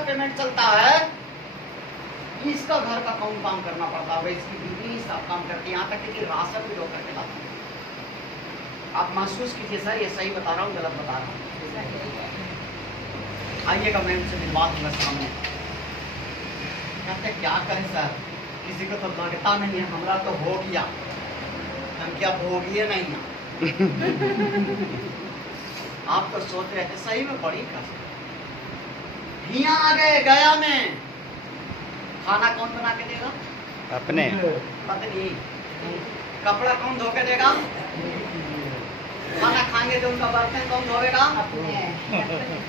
हजार पेमेंट चलता है, इसका घर का कौन काम करना पड़ता है, इसकी बीवी सब काम करती है, यहाँ तक कि राशन भी लोग करके लाते हैं। आप महसूस कीजिए सर, ये सही बता रहा हूँ गलत बता रहा हूँ? आइएगा मैम से मिलवा दूंगा सामने। कहते क्या करें सर, किसी को तो लगता नहीं है, हमारा तो हो गया, हम क्या भोगिए नहीं ना। आप तो सोच रहे थे सही में बड़ी कष्ट। हिया आ गए गया में, खाना कौन बना के देगा? अपने पत्नी। कपड़ा कौन धो के देगा? खाना खाएंगे तो उनका बर्तन कौन धोएगा?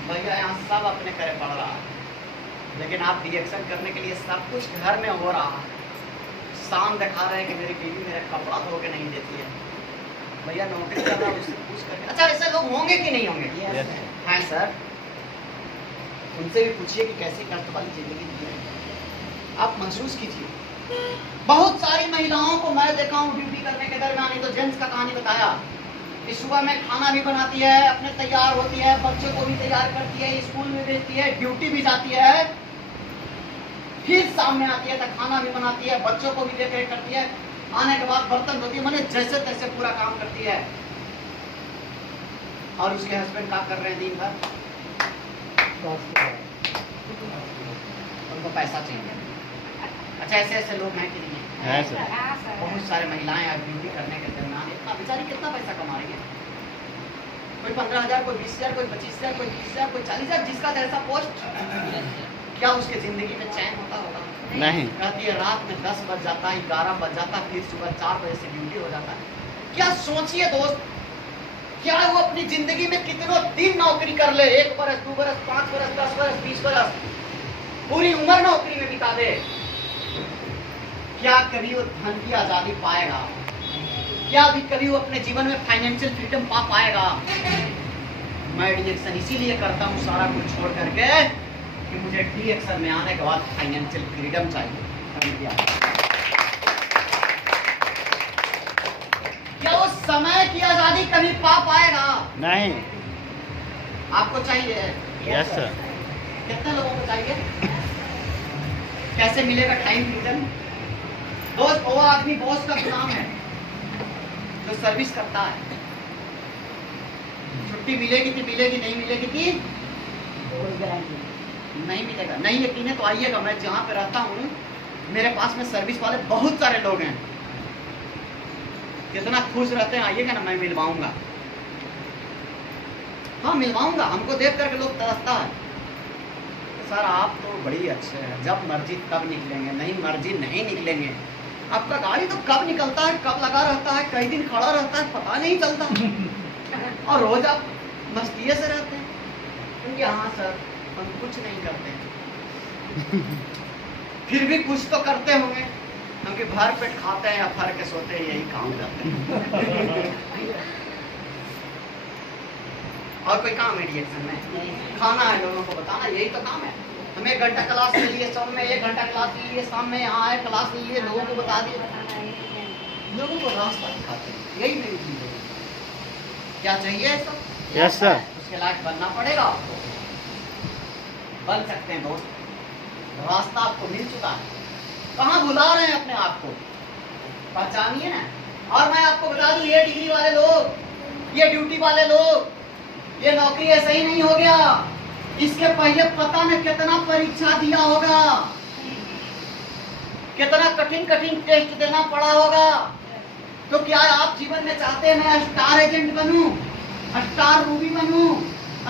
भैया यहाँ सब अपने करे पड़ रहा है, लेकिन आप रिएक्शन करने के लिए सब कुछ घर में हो रहा है। शान दिखा रहे हैं कि मेरी बीवी मेरा कपड़ा धो के नहीं देती है। भैया नौकरी कर रहा है, उससे पूछ करके। अच्छा ऐसे लोग होंगे कि नहीं होंगे? हैं सर, उनसे भी पूछिए कि कैसी कष्ट वाली जिंदगी जी रहे हैं। आप महसूस कीजिए, बहुत सारी महिलाओं को मैं देखा हूँ ड्यूटी करने के दरमियान। तो जेंट्स का कहानी बताया कि सुबह में खाना भी बनाती है, अपने तैयार होती है, बच्चों को भी तैयार करती है, स्कूल में भेजती है, ड्यूटी भी जाती है, फिर शाम में आती है तो खाना भी बनाती है, बच्चों को भी देख रेख करती है, आने के बाद बर्तन धोती है, मैंने जैसे तैसे पूरा काम करती है। और उसके हस्बैंड क्या कर रहे हैं दिन भर? उनको पैसा चाहिए। अच्छा ऐसे ऐसे लोग हैं कि नहीं है? है सर। बहुत सारे महिलाएं आज ड्यूटी करने के दरमियान इतना बेचारी कितना पैसा कमा रही है। कोई 15,000, कोई 20,000, कोई 25,000, कोई 30,000, कोई 40,000, जिसका जैसा पोस्ट। क्या उसके जिंदगी में चैन होता होगा? नहीं। कहती है रात में 10 बज जाता है, 11 बज जाता है, फिर सुबह 4 बजे से ड्यूटी हो जाता है। क्या सोचिए दोस्त, क्या वो अपनी जिंदगी में कितनों दिन नौकरी कर ले, 1 बरस, 2 बरस, 5 बरस, 10 बरस, 20 बरस, पूरी उम्र नौकरी में बिता दे, क्या कभी वो धन की आजादी पाएगा? क्या भी कभी वो अपने जीवन में फाइनेंशियल फ्रीडम पा पाएगा? मैं रिएक्शन इसीलिए करता हूँ सारा कुछ छोड़ करके कि मुझे रिएक्शन में आने के बाद फाइनेंशियल फ्रीडम चाहिए। क्या वो समय की आजादी कभी पा पाएगा? नहीं। आपको चाहिए? Yes sir. कितने लोगों को चाहिए? कैसे मिलेगा टाइम फ्रीडम? दोस्त वो आदमी बॉस का गुलाम है जो सर्विस करता है। छुट्टी मिलेगी कि मिलेगी, नहीं मिलेगी कि नहीं मिलेगा। नहीं यकीन है तो आइएगा, मैं जहाँ पे रहता हूँ मेरे पास में सर्विस वाले बहुत सारे लोग हैं, कितना खुश रहते हैं। आइएगा ना, मैं मिलवाऊंगा। हाँ मिलवाऊंगा, हमको देख करके लोग तरसता है। सर आप तो बड़ी अच्छे हैं, जब मर्जी तब निकलेंगे, नहीं मर्जी नहीं निकलेंगे। आपका गाड़ी तो कब निकलता है, कब लगा रहता है, कई दिन खड़ा रहता है, पता नहीं चलता। और रोज आप मस्तिये से रहते हैं। क्योंकि हाँ सर हम कुछ नहीं करते फिर भी कुछ तो करते होंगे, क्योंकि भर पेट खाते हैं या भर के सोते हैं, यही काम करते हैं। और कोई काम है रिएक्शन में? खाना है, लोगों को बताना, यही तो काम है। हम 1 घंटा क्लास ले लिए, सब में 1 घंटा क्लास ले लिए, शाम में यहाँ आए क्लास ले लिए, लोगों को बता दिए, लोगों को रास्ता दिखाते हैं। यही मेरी जिंदगी। क्या चाहिए सब? Yes sir. उसके लायक बनना पड़ेगा आपको। बन सकते हैं दोस्त, रास्ता आपको मिल चुका है। कहाँ भुला रहे हैं अपने आप को? पहचानिए ना। और मैं आपको बता दूं, ये डिग्री वाले लोग, ये ड्यूटी वाले लोग, ये नौकरी ऐसे ही नहीं हो गया। इसके पहले पता नहीं कितना परीक्षा दिया होगा, कितना कठिन कठिन टेस्ट देना पड़ा होगा। तो क्या आप जीवन में चाहते हैं मैं स्टार एजेंट बनूं, स्टार रूबी बनूं,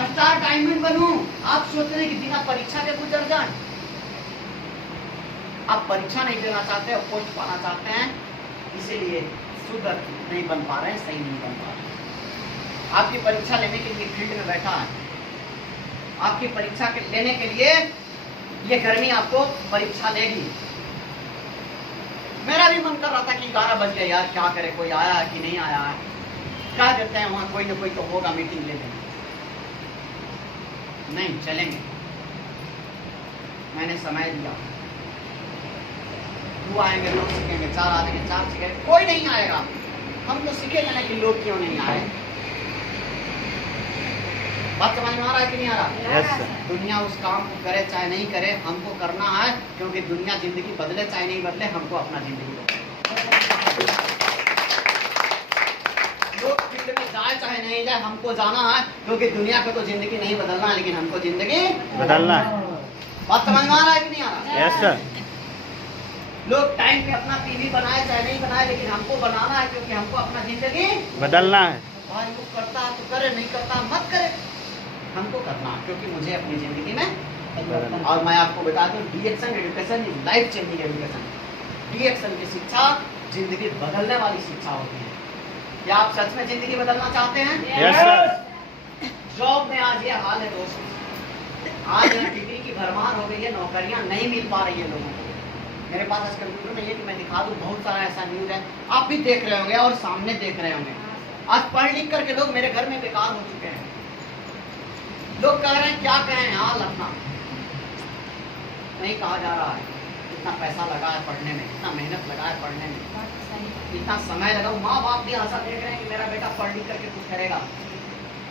स्टार डायमंड बनूं? आप सोच रहे हैं कि बिना परीक्षा के गुजर जाए? आप परीक्षा नहीं देना चाहते और पोस्ट पाना चाहते हैं, इसीलिए शुद्ध नहीं बन पा रहे हैं, सही नहीं बन पा रहे हैं। आपकी परीक्षा लेने के लिए फील्ड में बैठा है, आपकी परीक्षा लेने के लिए ये गर्मी आपको परीक्षा लेगी। मेरा भी मन कर रहा था कि 11 बज गए यार, क्या करे, कोई आया है कि नहीं आया है, क्या करते हैं वहाँ, कोई ना कोई तो होगा, मीटिंग ले लेंगे। नहीं चलेंगे, मैंने समय दिया। 2 आएंगे, लोग सीखेंगे, 4 आएंगे, 4 सीखेंगे, कोई नहीं आएगा। हम तो सीखेंगे ना कि लोग क्यों नहीं आए। बात समझ में आ रहा है कि नहीं आ रहा? Yes sir. दुनिया उस काम को करे चाहे नहीं करे, हमको करना है, क्योंकि दुनिया जिंदगी बदले चाहे नहीं बदले, हमको अपना जिंदगी बदले। लोग फील्ड में जाए चाहे नहीं जाए, हमको जाना है, क्योंकि दुनिया को तो जिंदगी नहीं बदलना है, लेकिन हमको जिंदगी बदलना है। बात समझ में आ रहा है कि नहीं आ रहा? Yes sir. लोग टाइम पे अपना टीवी बनाए चाहे नहीं बनाए, लेकिन हमको बनाना है, क्योंकि हमको अपना जिंदगी बदलना है। भाई वो करता है तो करे, नहीं करता मत करे, हमको करना है, क्योंकि मुझे अपनी जिंदगी में बदलना। और मैं आपको बता दूं, डीएक्शन education is life changing education. डीएक्शन की शिक्षा जिंदगी बदलने वाली शिक्षा होती है। क्या आप सच में जिंदगी बदलना चाहते हैं? Yes sir. जॉब में आज ये हाल है दोस्तों, आज यहाँ डिग्री की भरमार हो गई है, नौकरियां नहीं मिल पा रही है लोगों को। मेरे पास आज कंप्यूटर नहीं है कि मैं दिखा दूं, बहुत सारा ऐसा न्यूज है, आप भी देख रहे होंगे और सामने देख रहे होंगे। आज पढ़ लिख करके लोग मेरे घर में बेकार हो चुके हैं। लोग कह रहे हैं क्या कहें, हाल अपना नहीं कहा जा रहा है। इतना पैसा लगा है पढ़ने में, इतना मेहनत लगा है पढ़ने में, इतना समय लगा, माँ बाप भी ऐसा देख रहे हैं कि मेरा बेटा पढ़ लिख करके कुछ करेगा,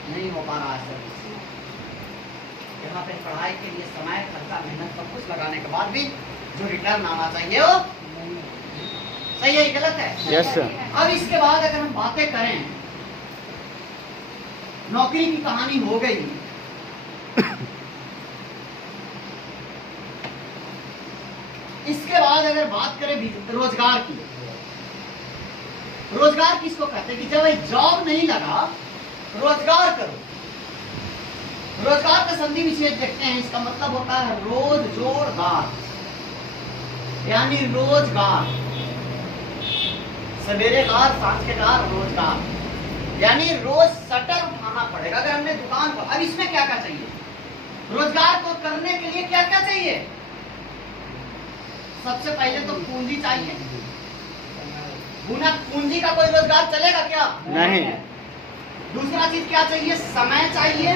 नहीं हो पा रहा है सर। यहाँ पे पढ़ाई के लिए समय, खर्चा, मेहनत सब कुछ लगाने के बाद भी जो रिटर्न आना चाहिए वो सही है, गलत है? Yes sir. अब इसके बाद अगर हम बातें करें, नौकरी की कहानी हो गई, इसके बाद अगर बात करें रोजगार की, रोजगार किसको कहते हैं कि जब जॉब नहीं लगा, रोजगार करो। रोजगार का संधि विशेष देखते हैं, इसका मतलब होता है रोज जोड़गार, यानी रोजगार, सवेरे गार सांझ के गार रोजगार, यानी रोज शटर उठाना पड़ेगा। अगर हमने दुकान को, अब इसमें क्या क्या चाहिए? रोजगार को करने के लिए क्या क्या चाहिए? सबसे पहले तो पूंजी चाहिए। बिना पूंजी का कोई रोजगार चलेगा क्या? नहीं। दूसरा चीज क्या चाहिए? समय चाहिए,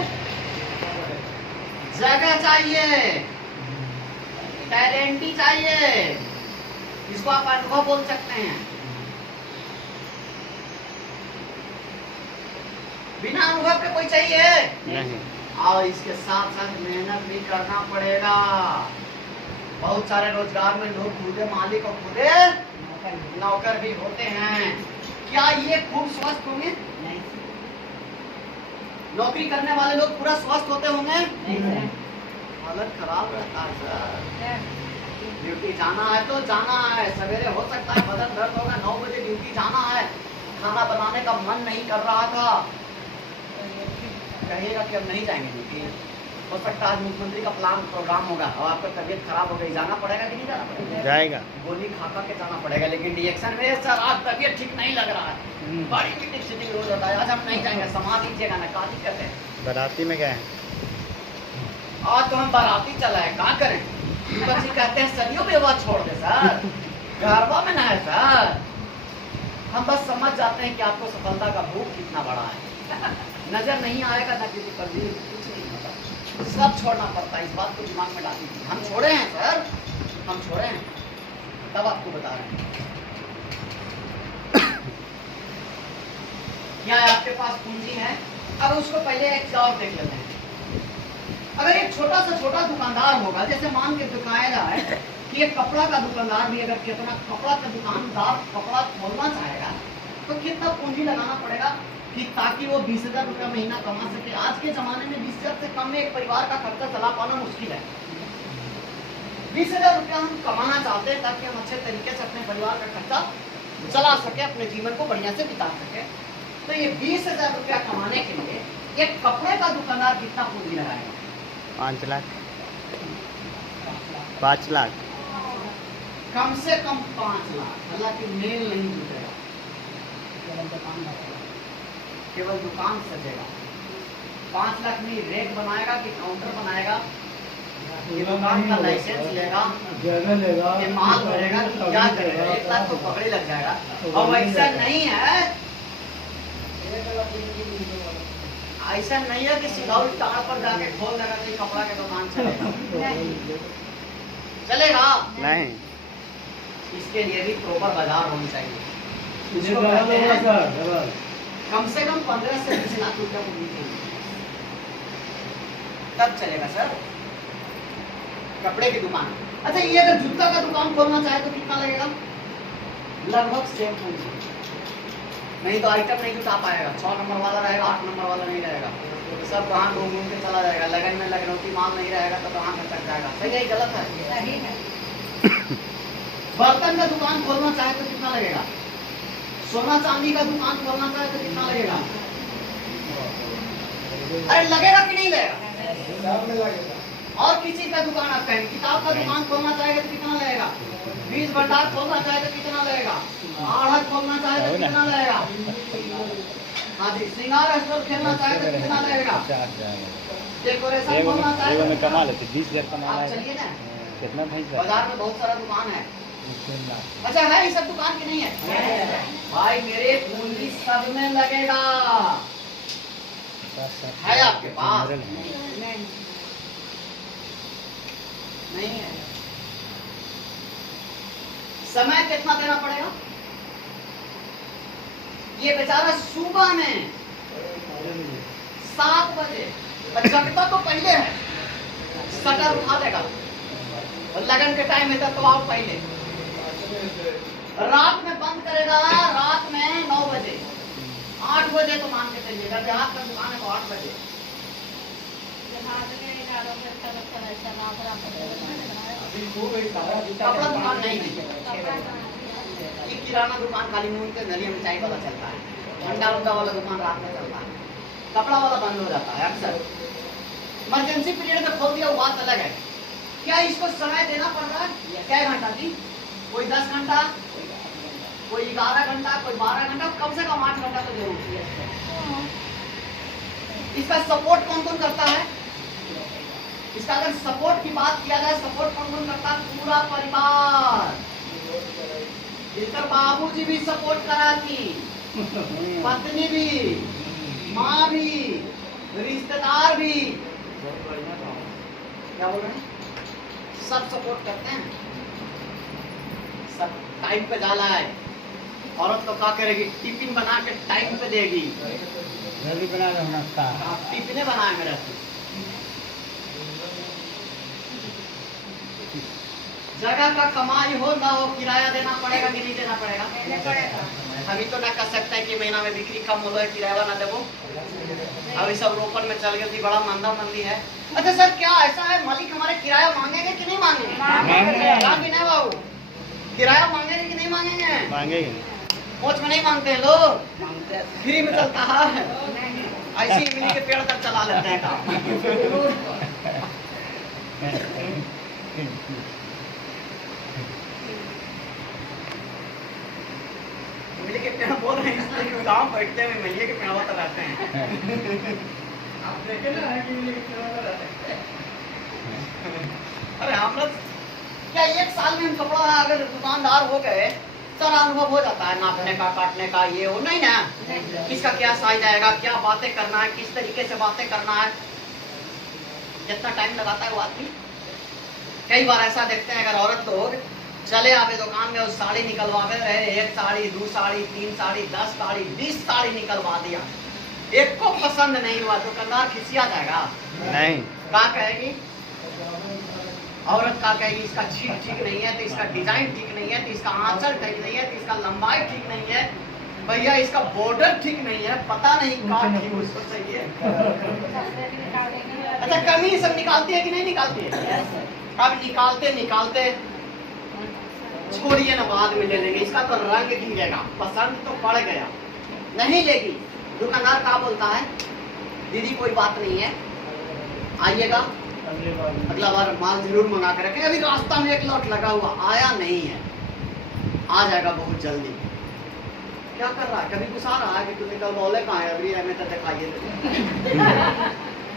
जगह चाहिए, टैलेंटी चाहिए, इसको आप अनुभव बोल सकते हैं। बिना अनुभव के कोई चाहिए नहीं। और इसके साथ साथ मेहनत भी करना पड़ेगा। बहुत सारे रोजगार में लोग खुदे मालिक और खुदे नौकर भी होते हैं। क्या ये खूब स्वस्थ होंगे? नहीं। नौकरी करने वाले लोग पूरा स्वस्थ होते होंगे? नहीं। हालत खराब रहता है सर। ड्यूटी जाना है तो जाना है, सवेरे हो सकता है बदन दर्द होगा, 9 बजे ड्यूटी जाना है, खाना बनाने का मन नहीं कर रहा था, कहिएगा कि अब नहीं जाएंगे ड्यूटी। हो सकता है मुख्यमंत्री का प्रोग्राम होगा और आपका तबीयत खराब हो गई, जाना पड़ेगा कि नहीं जाना पड़ेगा? जाएगा। गोली खा खा के जाना पड़ेगा। लेकिन डीएक्शन में सर आज तबीयत ठीक नहीं लग रहा है, बड़ी मीटिंग सीटिंग रोज होता है, आज हम नहीं जाएंगे, समा दीजिएगा ना, का दिक्कत है? बाराती में गए। आज तो हम बाराती चला है, क्या करें? बच्चे कहते हैं सदियों विवाह छोड़ दे सर, गरबा में ना है सर। हम बस समझ जाते हैं कि आपको सफलता का भूख कितना बड़ा है। नजर नहीं आएगा ना किसी पर भी, कुछ नहीं होता, सब छोड़ना पड़ता है। इस बात को दिमाग में डाल दीजिए। हम छोड़े हैं सर, हम छोड़े हैं, तब आपको बता रहे हैं। क्या आपके पास पूंजी है? अब उसको पहले एक और देख लेते हैं। अगर एक छोटा सा छोटा दुकानदार होगा, जैसे मान के दुकानदार है कि एक कपड़ा का दुकानदार भी अगर कितना कपड़ा का दुकानदार कपड़ा खोलना चाहेगा तो कितना पूंजी लगाना पड़ेगा कि ताकि वो 20,000 रुपया महीना कमा सके। आज के जमाने में 20,000 से कम में एक परिवार का खर्चा चला पाना मुश्किल है। 20,000 रुपया हम कमाना चाहते हैं ताकि हम अच्छे तरीके से अपने परिवार का खर्चा चला सके, अपने जीवन को बढ़िया से बिता सके। तो ये 20,000 रुपया कमाने के लिए एक कपड़े का दुकानदार कितना पूंजी लगाएगा? 5 लाख। 5 लाख कम से कम 5 लाख। हालांकि मेल नहीं जुटेगा, केवल दुकान सजेगा। 5 लाख में रेक बनाएगा कि काउंटर बनाएगा, ये दुकान का लाइसेंस लेगा, ये माल भरेगा, क्या करेगा? 1 लाख तो पकड़े लग जाएगा। और वैसा नहीं है, ऐसा नहीं है कि सिलौट टाड़ पर जाके खोल देगा कि कपड़ा के दुकान चलेगा। चलेगा नहीं। इसके लिए भी प्रॉपर बाजार होनी चाहिए। इसको कहते हैं कम से कम 15 से 20 लाख रुपया पूंजी चाहिए। तब चलेगा सर। कपड़े की दुकान, अच्छा ये अगर जूता का दुकान खोलना चाहे तो कितना लगेगा? लगभग सेम पूंजी, नहीं तो आइटम नहीं जुटा पाएगा। 6 नंबर वाला रहेगा, 8 नंबर वाला नहीं रहेगा, सब वहाँ घूम घूम के चला जाएगा। लगन में लखनऊती माल नहीं रहेगा तो वहाँ खचक जाएगा। सही है गलत है? सही है। बर्तन का दुकान खोलना चाहे तो कितना लगेगा? सोना चांदी का दुकान खोलना चाहे तो कितना लगेगा? अरे लगेगा कि नहीं लगेगा? और किसी का दुकान आप कहें, किताब का दुकान खोलना चाहेगा तो कितना लगेगा? बीज भंडार खोलना चाहे तो कितना लगेगा? आढ़त खोलना चाहे तो कितना लगेगा? हाँ जी, श्रृंगार स्टोर खेलना चाहे तो कितना लगेगा? डेकोरेशन खोलना चाहे तो कमा लेते 20,000 कमा आप लेते। चलिए ना, कितना भाई साहब? बाजार में बहुत सारा दुकान है। अच्छा है ये सब दुकान की नहीं है? भाई मेरे पूंजी सब में लगेगा। है आपके पास? नहीं है। समय कितना देना पड़ेगा? ये बेचारा सुबह में 7 बजे जगता तो पहले है, शटर उठा देगा और लगन के टाइम है तो आप पहले। रात में बंद करेगा, रात में 9 बजे 8 बजे तो मान के चलिएगा, देहात का दुकान है तो 8 बजे। कपड़ा दुकान नहीं है, ये किराना दुकान खाली नून के नली में चाय वाला चलता है, ठंडा उंडा वाला दुकान रात में चलता है, कपड़ा वाला बंद हो जाता है अक्सर। इमरजेंसी पीरियड में खोल दिया वो बात अलग है। क्या इसको समय देना पड़ रहा है? क्या घंटा जी? कोई 10 घंटा, कोई 11 घंटा, कोई 12 घंटा, कम से कम 8 घंटा तो जरूर है। इसका सपोर्ट कौन कौन करता है? इसका अगर सपोर्ट की बात किया जाए, सपोर्ट कौन कौन करता है? पूरा परिवार। इसका बाबूजी भी सपोर्ट करा थी, पत्नी भी, माँ भी, रिश्तेदार भी, क्या बोल रहे हैं, सब सपोर्ट करते हैं। सब टाइम पे डाला है। औरत तो क्या करेगी? टिफिन बना के टाइम पे देगी। जल्दी बना लो नाश्ता। टिफिने बनाए मेरे से। जगह का कमाई हो ना हो, किराया देना पड़ेगा कि नहीं देना पड़ेगा? अभी तो ना कर सकता है कि महीना में बिक्री कम हो गई किराया ना देवो। अभी सब रोपन में चल गई, बड़ा मंदा मंदी है। अच्छा सर क्या ऐसा है मालिक हमारे किराया मांगेंगे कि नहीं मांगेंगे? क्या कि नहीं बाबू, किराया मांगेंगे कि नहीं मांगेंगे? मांगेंगे। पहुंच में नहीं मांगते हैं लोग, फ्री में चलता है। ऐसी इमली के पेड़ तक चला लेते हैं काम। इमली के पेड़ बोल रहे हैं इसलिए गाँव बैठते हुए इमली के पेड़ होता रहते हैं। आप देखे ना कि इमली के पेड़ होता रहते हैं। अरे हम लोग क्या 1 साल में हम कपड़ा अगर दुकानदार हो गए, सारा अनुभव हो जाता है नापने का, काटने का, ये वो नहीं ना, किसका क्या साइज आएगा, क्या बातें करना है, किस तरीके से बातें करना है। जितना टाइम लगाता है वो आदमी। कई बार ऐसा देखते हैं अगर औरत लोग चले आवे दुकान में और साड़ी निकलवावे रहे, 1 साड़ी, 2 साड़ी, 3 साड़ी, 10 साड़ी, 20 साड़ी निकलवा दिया, एक को पसंद नहीं हुआ, दुकानदार खिसिया जाएगा नहीं। क्या कहेगी औरत? क्या कहेगी? इसका छीट ठीक नहीं है, तो इसका डिजाइन ठीक नहीं है, तो इसका आंचल ठीक नहीं है, तो इसका लंबाई ठीक नहीं है, भैया इसका बॉर्डर ठीक नहीं है, पता नहीं क्या ठीक उसको चाहिए। अच्छा कमी सब निकालती है कि नहीं निकालती है? अब निकालते निकालते छोड़िए ना, बाद में ले लेंगे, इसका तो रंग गिरेगा, पसंद तो पड़ गया, नहीं लेगी। दुकानदार क्या बोलता है? दीदी कोई बात नहीं है, आइएगा अगला बार माल जरूर मंगा कर रखें। अभी रास्ता में एक लॉट लगा हुआ, आया नहीं है, आ जाएगा बहुत जल्दी। क्या कर रहा है? कभी गुस्सा रहा है कि तू निकल बोले कहाँ है, अभी हमें तो दिखाइए।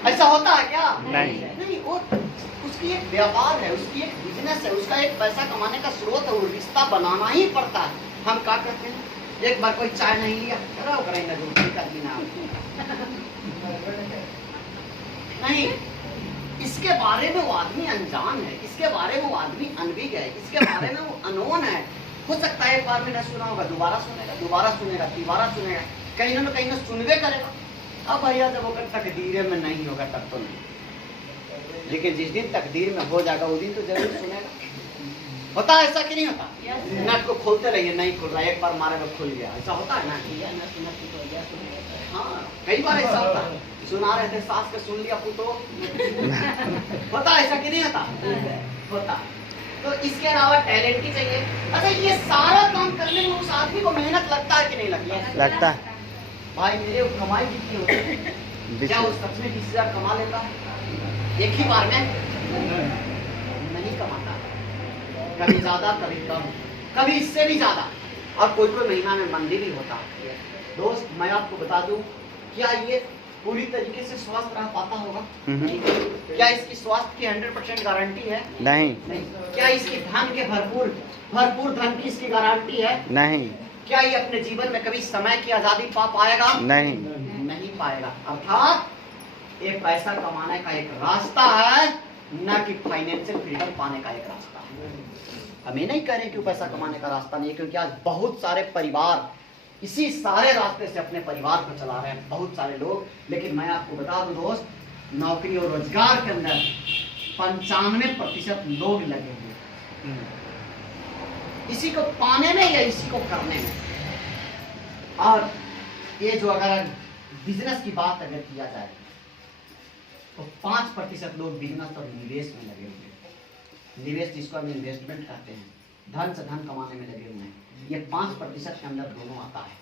ऐसा होता है क्या? नहीं, वो उसकी एक व्यापार है, उसकी एक बिजनेस है, उसका एक पैसा कमाने का स्रोत है, वो रिश्ता बनाना ही पड़ता है। हम क्या करते हैं, एक बार कोई चाय नहीं लिया, नहीं, इसके बारे में वो आदमी अनजान है, इसके बारे में वो आदमी अनभिज्ञ है, इसके बारे में वो अनोन है। हो सकता है एक बार में न सुना होगा, दोबारा सुनेगा, दोबारा सुनेगा, तीबारा सुनेगा, कहीं न कहीं सुनवे करेगा। अब भैया जब वो तकदीर में नहीं होगा तब तो नहीं। लेकिन जिस दिन तकदीर में हो जाएगा उस दिन तो जरूर सुनेगा। होता है ऐसा कि नहीं होता? नट को खोलते रहिए, नहीं खुल रहा, एक बार मारे में खुल गया, ऐसा होता है ना? हाँ, कई बार ऐसा होता है। सुना रहे थे सास के सुन लिया पुतो। होता है ऐसा कि नहीं होता? होता है। तो इसके अलावा टैलेंट ही चाहिए। अच्छा, ये सारा काम करने में उस आदमी को मेहनत लगता है कि नहीं लगता? लगता भाई मेरे कमाई कितनी होती है? क्या उस सच में 20,000 कमा लेता है एक ही बार में? नहीं कमाता, कभी ज्यादा कभी कम, कभी इससे भी ज्यादा, और कोई कोई महीना में मंदी भी होता है। दोस्त मैं आपको बता दूं, क्या ये पूरी तरीके से स्वस्थ रह पाता होगा? क्या इसकी स्वास्थ्य की 100% गारंटी है? नहीं। क्या इसकी धन के भरपूर धन की इसकी गारंटी है? नहीं। क्या ये अपने जीवन में कभी समय की आजादी पा पाएगा? नहीं पाएगा। अर्थात ये पैसा कमाने का एक रास्ता है, न कि फाइनेंशियल फ्रीडम पाने का एक रास्ता है। हम ये नहीं कह रहे कि पैसा कमाने का रास्ता नहीं है, क्योंकि आज बहुत सारे परिवार इसी सारे रास्ते से अपने परिवार को चला रहे हैं, बहुत सारे लोग। लेकिन मैं आपको बता दूं दोस्त, नौकरी और रोजगार के अंदर 95% लोग लगे हुए इसी को पाने में या इसी को करने में। और ये जो अगर बिजनेस की बात अगर किया जाए तो 5% लोग बिजनेस और निवेश में लगे हुए हैं। निवेश जिसको हम इन्वेस्टमेंट कहते हैं, धन से धन कमाने में लगे हुए हैं। ये 5% के अंदर दोनों आता है।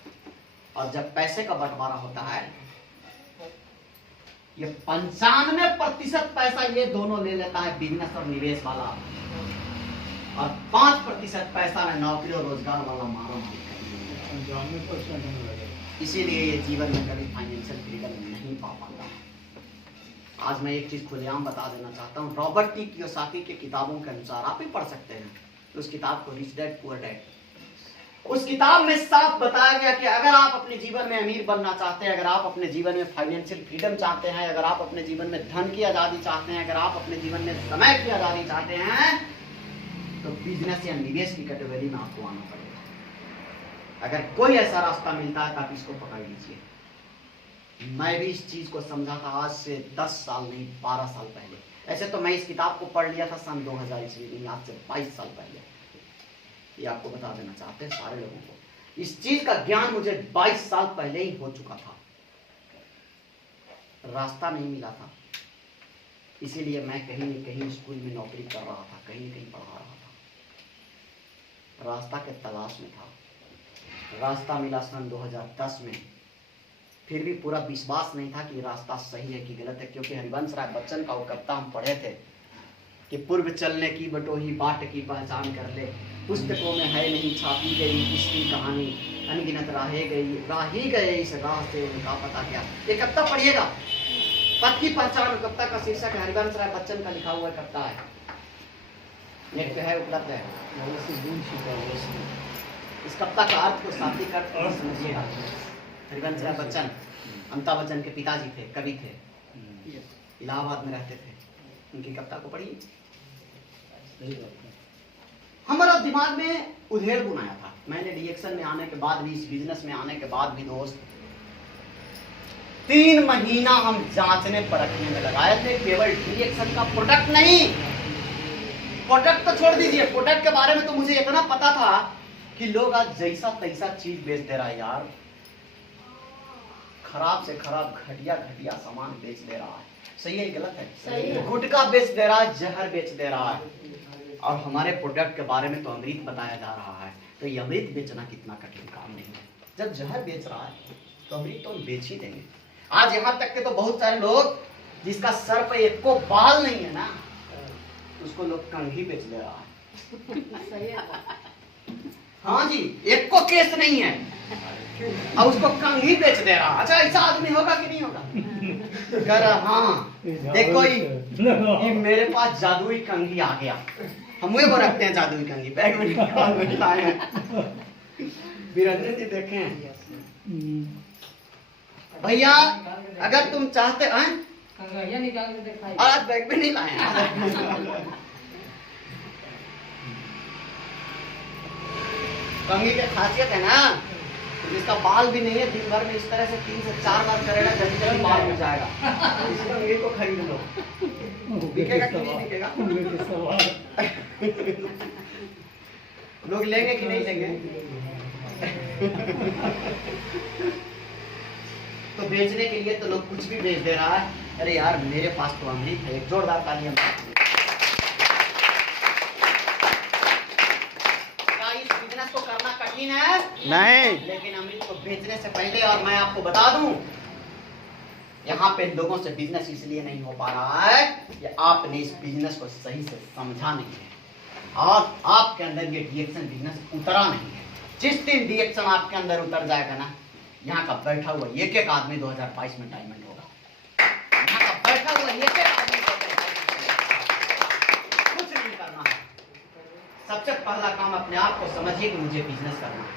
और जब पैसे का बंटवारा होता है, ये 95% पैसा ये दोनों ले लेता है, बिजनेस और निवेश वाला, और 5% पैसा में नौकरी और रोजगार वाला मारा मारी। इसीलिए ये जीवन में कभी फाइनेंशियल फ्रीडम नहीं पा पाता। आज मैं एक चीज खुलेआम बता देना चाहता हूँ, रॉबर्ट टी कियोसाकी के किताबों के अनुसार, आप भी पढ़ सकते हैं उस किताब को, रिच डैड पुअर डैड। उस किताब में साफ बताया गया कि अगर आप अपने जीवन में अमीर बनना चाहते हैं, अगर आप अपने जीवन में फाइनेंशियल फ्रीडम चाहते हैं, अगर आप अपने जीवन में धन की आजादी चाहते हैं, अगर आप अपने जीवन में समय की आजादी चाहते हैं, तो बिजनेस या निवेश की कैटेगरी में आपको आना पड़ेगा। अगर कोई ऐसा रास्ता मिलता है तो आप इसको पकड़ लीजिए। मैं भी इस चीज को समझा था आज से 10 साल नहीं 12 साल पहले। ऐसे तो मैं इस किताब को पढ़ लिया था सन 2000 ईस्वी में, आज से 22 साल पहले। ये आपको बता देना चाहते हैं सारे लोगों को, इस चीज का ज्ञान मुझे 22 साल पहले ही हो चुका था। रास्ता नहीं मिला था, इसीलिए मैं कहीं न कहीं स्कूल में नौकरी कर रहा था, कहीं न कहीं पढ़ा रहा था, रास्ता के तलाश में था। रास्ता मिला सन 2010 में। फिर भी पूरा विश्वास नहीं था कि रास्ता सही है कि गलत है, क्योंकि हरिवंश राय बच्चन का वो कविता हम पढ़े थे कि पूर्व चलने की बटोही बाट की पहचान कर ले, पुस्तकों में है नहीं छापी गई इसकी कहानी, अनगिनत राही गए इस राह से उनका पता क्या। ये कविता पढ़िएगा, पथ की पहचान, कविता का शीर्षक है, हरिवंश राय बच्चन का लिखा हुआ कविता है, नेट पे है, उपलब्ध है। इस कविता का अर्थ को शाब्दिक अर्थ समझिएगा। हरिवंश राय बच्चन अमिताभ बच्चन के पिताजी थे, कवि थे, इलाहाबाद में रहते थे। उनकी कविता को पढ़िए। हमारा दिमाग में उधेड़ बुनाया था। मैंने रिएक्शन में आने के बाद भी, इस बिजनेस में आने के बाद भी दोस्त 3 महीना हम जांचने परखने में लगाए थे, केवल रिएक्शन का प्रोडक्ट नहीं, प्रोडक्ट तो छोड़ दीजिए, प्रोडक्ट के बारे में तो मुझे इतना पता था कि लोग आज जैसा तैसा चीज बेच दे रहा है यार, खराब से खराब घटिया सामान बेच दे रहा है। सही है गलत है? गुटखा बेच दे रहा है, जहर बेच दे रहा है, और हमारे प्रोडक्ट के बारे में तो अमृत बताया जा रहा है। तो ये अमृत बेचना कितना कठिन काम नहीं है। जब जहर बेच रहा है तो अमृत तो बेच ही देंगे। आज यहाँ तक के तो बहुत सारे लोग जिसका सर पे एक को बाल नहीं है ना, उसको लोग कंघी बेच दे रहा है। हाँ जी, एक को केस नहीं है और उसको कंघी बेच दे रहा। अच्छा, ऐसा आदमी होगा कि नहीं होगा? कर हाँ देखो ये मेरे पास जादुई कंघी आ गया, हम वो रखते हैं जादुई कंघी, बैग में निकाल में लाए हैं। बिरंजन जी देखें भैया, अगर तुम चाहते हैं, आज बैग में नहीं लाए हैं। कंघी की खासियत है ना, जिसका बाल भी नहीं है, दिन भर में इस तरह से 3 से 4 बार करेगा, जल्दी जल्दी बाल हो जाएगा। इस कंघी को खरीद लो। बिकेगा कि नहीं बिकेगा? लोग लेंगे कि नहीं लेंगे? तो बेचने के लिए तो लोग कुछ भी बेच दे रहा है। अरे यार मेरे पास तो अमृत है, एक जोरदार तालियां। क्या इस बिजनेस को करना कठिन है? नहीं। लेकिन अमृत को बेचने से पहले, और मैं आपको बता दूं, यहाँ पे लोगों से बिजनेस इसलिए नहीं हो पा रहा है कि आपने इस बिजनेस को सही से समझा नहीं है और आपके अंदर ये डीएक्शन बिजनेस उतरा नहीं है। जिस दिन डीएक्शन आपके अंदर उतर जाएगा ना, यहाँ का बैठा हुआ एक एक आदमी 2022 में डायमंड होगा। यहाँ का बैठा हुआ एक एक आदमी 2022 कुछ नहीं करना है। सबसे पहला काम अपने आप को समझिए कि मुझे बिजनेस करना है।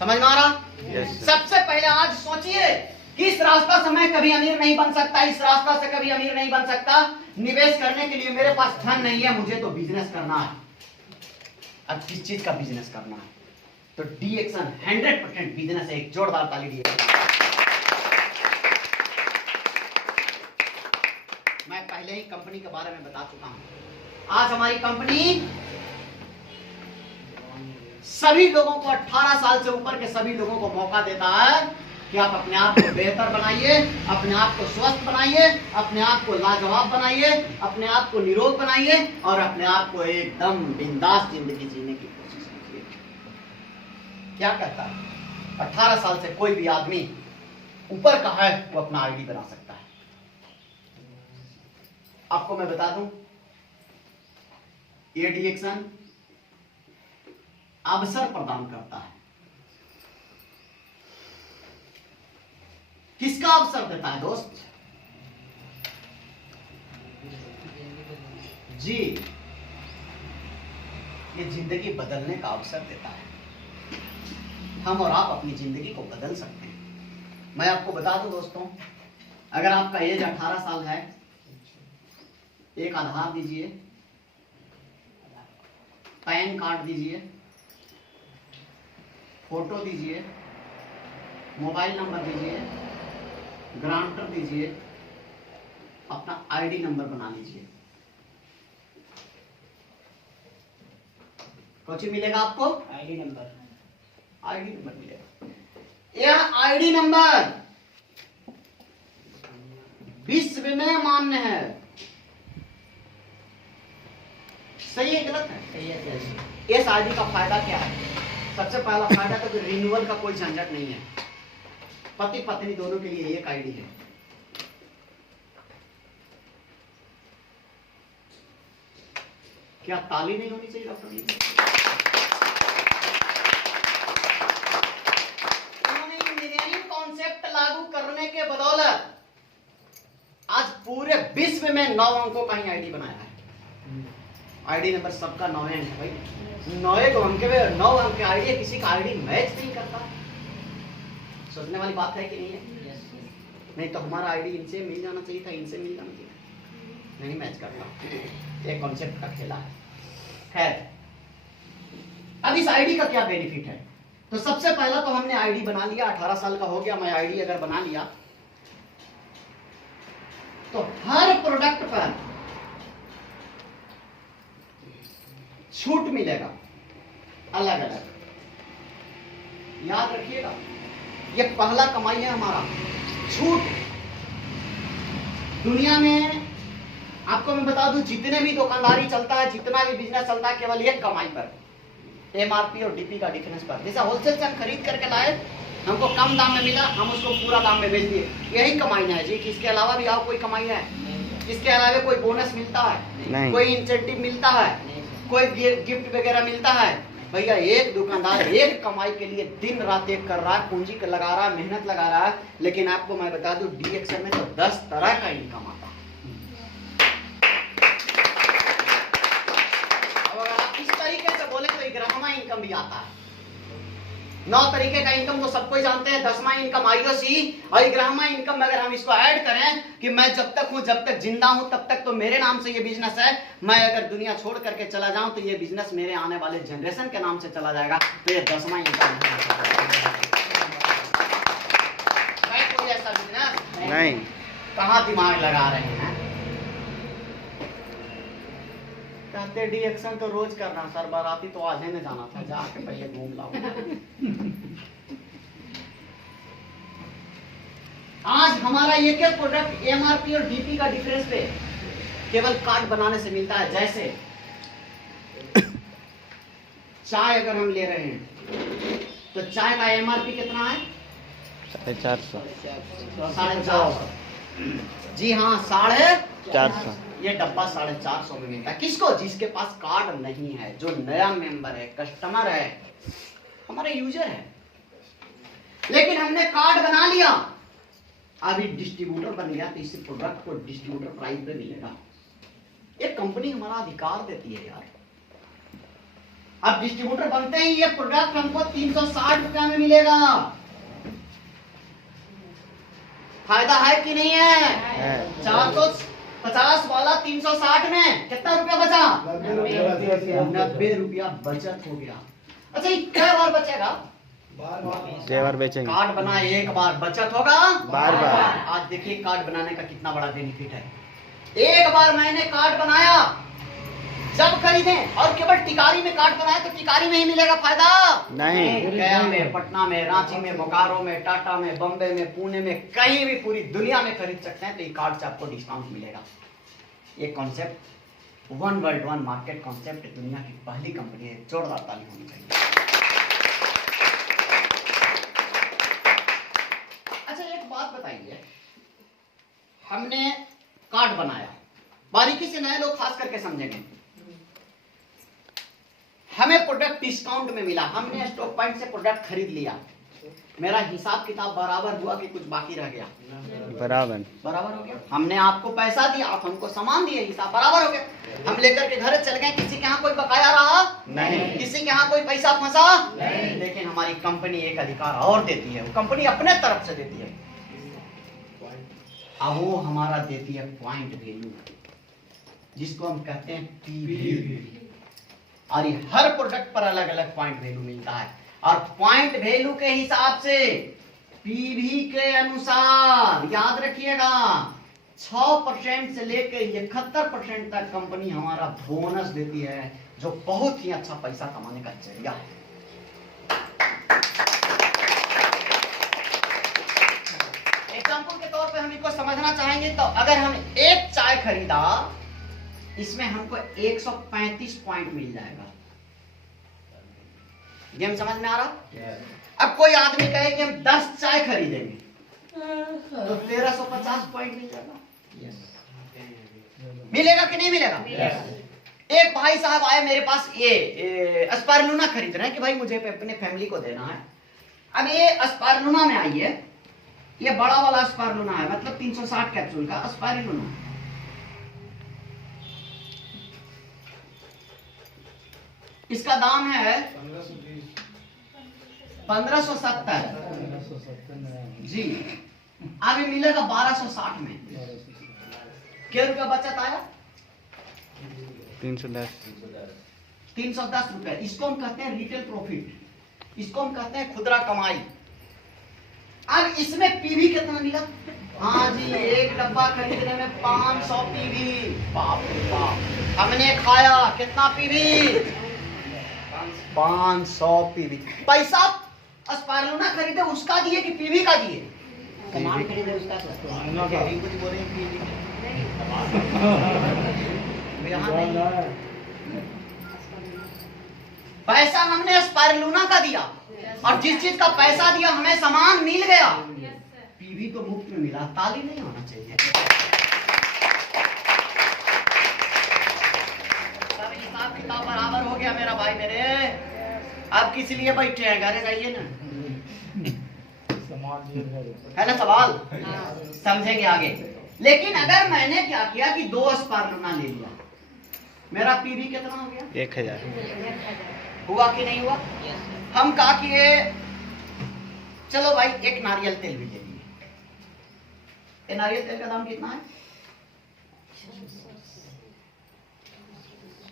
समझ में आ रहा? Yes, सबसे पहले आज सोचिए कि इस रास्ता से मैं कभी अमीर नहीं बन सकता, इस रास्ता से कभी अमीर नहीं बन सकता। निवेश करने के लिए मेरे पास धन नहीं है, मुझे तो बिजनेस करना है। अब किस चीज का बिजनेस करना है? तो डीएक्शन 100% बिजनेस है। एक जोरदार ताली डीएक्शन। मैं पहले ही कंपनी के बारे में बता चुका हूं। आज हमारी कंपनी सभी लोगों को, 18 साल से ऊपर के सभी लोगों को मौका देता है कि आप अपने आप को बेहतर बनाइए, अपने आप को स्वस्थ बनाइए, अपने आप को लाजवाब बनाइए, अपने आप को निरोग बनाइए और अपने आप को एकदम बिंदास जिंदगी जीने की कोशिश कीजिए। क्या कहता है? 18 साल से कोई भी आदमी ऊपर का है वो अपना आईडी बना सकता है। आपको मैं बता दूं, ये डीएक्शन अवसर प्रदान करता है। किसका अवसर देता है दोस्त? जी, ये जिंदगी बदलने का अवसर देता है। हम और आप अपनी जिंदगी को बदल सकते हैं। मैं आपको बता दूं दोस्तों, अगर आपका एज 18 साल है, एक आधार दीजिए, पैन कार्ड दीजिए, फोटो दीजिए, मोबाइल नंबर दीजिए, ग्रांटर दीजिए, अपना आईडी नंबर बना लीजिए। कुछ मिलेगा आपको? ID number. आईडी नंबर मिलेगा। यह आईडी नंबर विश्व में मान्य है। सही है गलत है? सही है। इस आईडी का फायदा क्या है? सबसे पहला फायदा तो रिन्यूअल का कोई झंझट नहीं है। पति पत्नी दोनों के लिए एक आईडी है। क्या ताली नहीं होनी चाहिए डॉक्टर जी? उन्होंने इंजीनियरिंग कॉन्सेप्ट लागू करने के बदौलत आज पूरे विश्व में 9 अंकों का ही आईडी बनाया है। आईडी नंबर सबका 9 अंक है भाई। 9 अंक में 9 अंक के आईडी, किसी का आईडी मैच नहीं करता। सोचने वाली बात है कि नहीं है? नहीं तो हमारा आईडी इनसे मिल जाना चाहिए था, इनसे मिल जाना चाहिए, नहीं मैच करता। एक कॉन्सेप्ट का खेला है। खैर, अब इस आईडी का क्या बेनिफिट है? तो सबसे पहला तो हमने आईडी बना लिया, 18 साल का हो गया, मैं आईडी अगर बना लिया तो हर प्रोडक्ट पर छूट मिलेगा अलग अलग। याद रखिएगा, ये पहला कमाई है हमारा, छूट। दुनिया में आपको मैं बता दूं, जितने भी दुकानदारी चलता है, जितना भी बिजनेस चलता है, केवल एक कमाई पर, एमआरपी और डीपी का डिफरेंस पर। जैसा होलसेल से हम खरीद करके लाए, हमको कम दाम में मिला, हम उसको पूरा दाम में बेच दिए, यही कमाई है जी। इसके अलावा भी और कोई कमाई है? इसके अलावा कोई बोनस मिलता है? कोई इंसेंटिव मिलता है? कोई गिफ्ट वगैरह मिलता है? भैया एक दुकानदार एक कमाई के लिए दिन रात एक कर रहा है, पूंजी लगा रहा है, मेहनत लगा रहा है। लेकिन आपको मैं बता दूं, डीएक्शन में तो 10 तरह का इनकम आता है। अगर आप इस तरीके से बोले तो ग्राहमा इनकम भी आता है। 9 तरीके का इनकम तो सबको ही जानते हैं। 10वां इनकम आईओसी, और ग्राहमा इनकम में अगर हम इसको ऐड करें कि मैं जब तक हूं, जब तक जिंदा हूं, तब तक तो मेरे नाम से ये बिजनेस है। मैं अगर दुनिया छोड़ करके चला जाऊं तो ये बिजनेस मेरे आने वाले जनरेशन के नाम से चला जाएगा। तो ये 10वां इनकम है। कोई ऐसा बिजनेस नहीं। कहाँ दिमाग लगा रहे हैं? कहते डी एक्शन तो रोज करना सर, बाराती तो आधे में जाना था, जाके पहले घूम लाओ। आज हमारा एक एक प्रोडक्ट एमआरपी और डीपी का डिफरेंस पे केवल कार्ड बनाने से मिलता है। जैसे चाय अगर हम ले रहे हैं तो चाय का एमआरपी कितना है? 450। 450। जी हाँ, 450। ये डब्बा 450 में मिलता है। किसको? जिसके पास कार्ड नहीं है, जो नया मेंबर है, कस्टमर है, हमारा यूजर है। लेकिन हमने कार्ड बना लिया, अभी डिस्ट्रीब्यूटर बन गया, तो इसी प्रोडक्ट को डिस्ट्रीब्यूटर प्राइस पे मिलेगा। ये कंपनी हमारा अधिकार देती है यार। अब डिस्ट्रीब्यूटर बनते ही ये प्रोडक्ट हमको 360 रुपया में मिलेगा। फायदा है कि नहीं है? 450 वाला 360 में कितना रुपया बचा? 90 रुपया बचत हो गया। अच्छा, ये क्या बार बचेगा? बार बेचेंगे। कार्ड बना एक बार, बचत होगा बार बार। आज देखिए कार्ड बनाने का कितना बड़ा बेनिफिट है। एक बार मैंने कार्ड बनाया, जब खरीदे और केवल टिकारी में कार्ड बनाया तो टिकारी में ही मिलेगा फायदा? नहीं, गया में, पटना में, रांची में, बोकारो में, टाटा में, बम्बे में, पुणे में, कहीं भी पूरी दुनिया में खरीद सकते हैं तो ये कार्ड से आपको डिस्काउंट मिलेगा। ये concept one world one market concept दुनिया की पहली कंपनी है। जोरदार ताली होनी चाहिए। अच्छा, एक बात बताइए, हमने कार्ड बनाया, बारीकी से नए लोग खास करके समझेंगे। हमें प्रोडक्ट डिस्काउंट में मिला, हमने स्टॉक पॉइंट से प्रोडक्ट खरीद लिया, मेरा हिसाब किताब बराबर हुआ कि कुछ बाकी रह गया? बराबर हो गया। हमने आपको पैसा दिया, आप हमको सामान दिए, हिसाब बराबर हो गया। हम लेकर के घर चल गए, किसी के यहाँ कोई बकाया रहा नहीं, किसी के यहाँ कोई पैसा फंसा नहीं। लेकिन हमारी कंपनी एक अधिकार और देती है, वो कंपनी अपने तरफ से देती है, अब वो हमारा देती है पॉइंट वैल्यू, जिसको हम कहते हैं पीवी। और ये हर प्रोडक्ट पर अलग अलग पॉइंट वैल्यू मिलता है, और पॉइंट वैल्यू के हिसाब से पीवी के अनुसार याद रखिएगा 6% से लेकर 71% तक कंपनी हमारा बोनस देती है, जो बहुत ही अच्छा पैसा कमाने का जरिया है। एग्जाम्पल के तौर पे हम इसको समझना चाहेंगे तो अगर हम एक चाय खरीदा, इसमें हमको 135 पॉइंट मिल जाएगा। गेम समझ में आ रहा? अब कोई आदमी कहे कि हम 10 चाय खरीदेंगे तो 1350 पॉइंट मिल जाएगा। मिलेगा कि नहीं मिलेगा? एक भाई साहब आए मेरे पास, ये अस्पारुलिना खरीद रहे हैं कि भाई मुझे अपने फैमिली को देना है। अब ये अस्पारुलिना में आई है, ये बड़ा वाला अस्पारुलिना है, मतलब 360 कैप्सूल का अस्पारुलिना। इसका दाम है 1570 जी। अभी मिलेगा 1260 में। क्या रुपया बचत आया? 310 रुपए। इसको हम कहते हैं रिटेल प्रॉफिट, इसको हम कहते हैं खुदरा कमाई। अब इसमें पीवी कितना मिला? हाँ जी, एक डब्बा खरीदने में 500 पीवी। बाप रे बाप, हमने खाया कितना पीवी? 500 पीवी। पैसा अस्पारुलिना खरीदे उसका दिए कि पीवी का दिए? कमान खरीदे उसका। कुछ बोले पीवी पैसा हमने अस्पारुलिना का दिया, और जिस चीज का पैसा दिया हमें सामान मिल गया। पीवी तो मुफ्त में मिला, ताली नहीं होना चाहिए। सब हिसाब किताब बराबर हो गया मेरा भाई मेरे। अब किस लिए बैठे हैं? घरे जाइए ना, है ना सवाल? समझेंगे आगे। लेकिन अगर मैंने क्या किया कि 2 अस्पारुलिना ले लिया, मेरा पीवी कितना हो गया? 1000 हुआ कि नहीं हुआ? हम कहा कि चलो भाई एक नारियल तेल भी ले लिए। ये नारियल तेल का दाम कितना है?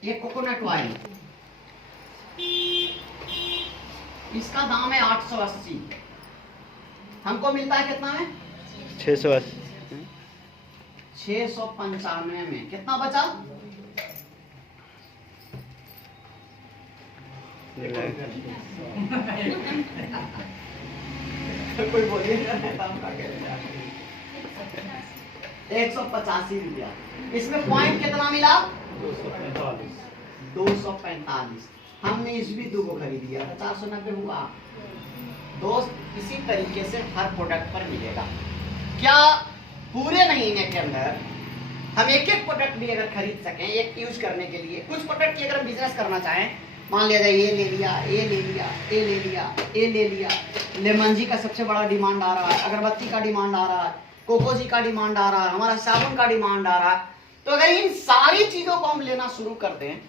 ये कोकोनट ऑयल, इसका दाम है 880। हमको मिलता है कितना है? 680। 695 में कितना बचा? कोई बोलिए 185 रुपया। इसमें पॉइंट कितना मिला? 245। हमने ईस्वी 2 को खरीद लिया था, 490 हुआ। दोस्त इसी तरीके से हर प्रोडक्ट पर मिलेगा। क्या पूरे महीने के अंदर हम एक एक प्रोडक्ट भी अगर खरीद सकें एक यूज करने के लिए, कुछ प्रोडक्ट की अगर हम बिजनेस करना चाहें, मान लिया जाए ये ले लिया, ये ले लिया, ये ले लिया, ये ले लिया, लेमन जी का सबसे बड़ा डिमांड आ रहा है, अगरबत्ती का डिमांड आ रहा है, कोको जी का डिमांड आ रहा है, हमारा साबुन का डिमांड आ रहा है, तो अगर इन सारी चीजों को हम लेना शुरू कर दें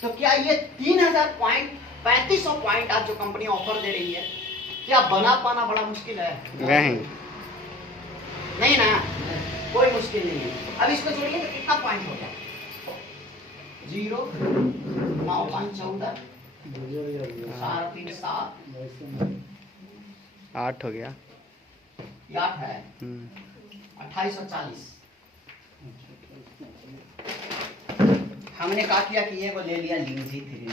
तो क्या ये 3000 पॉइंट 3500 पॉइंट आज जो कंपनी ऑफर दे रही है, क्या बना पाना बड़ा मुश्किल है? नहीं ना, कोई मुश्किल नहीं है। अब इसको जोड़िए तो कितना पॉइंट हो गया? 0 9 5 14 4 3 7 8 हो गया। 8 है 2840। हमने कहा किया कि ये वो ले लिया लिंजी 3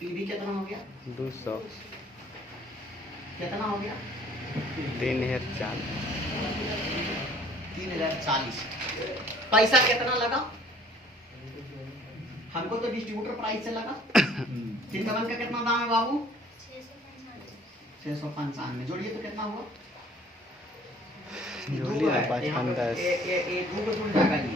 पीवी कितना हो गया? 200 कितना हो गया? 3040। पैसा कितना लगा? हमको तो डिस्ट्रीब्यूटर प्राइस से लगा। चिंतावन का कितना दाम है बाबू? 695। जोड़िए तो कितना हुआ? जोड़िए 55 10 ये 2 को जुड़ जाएगा ये।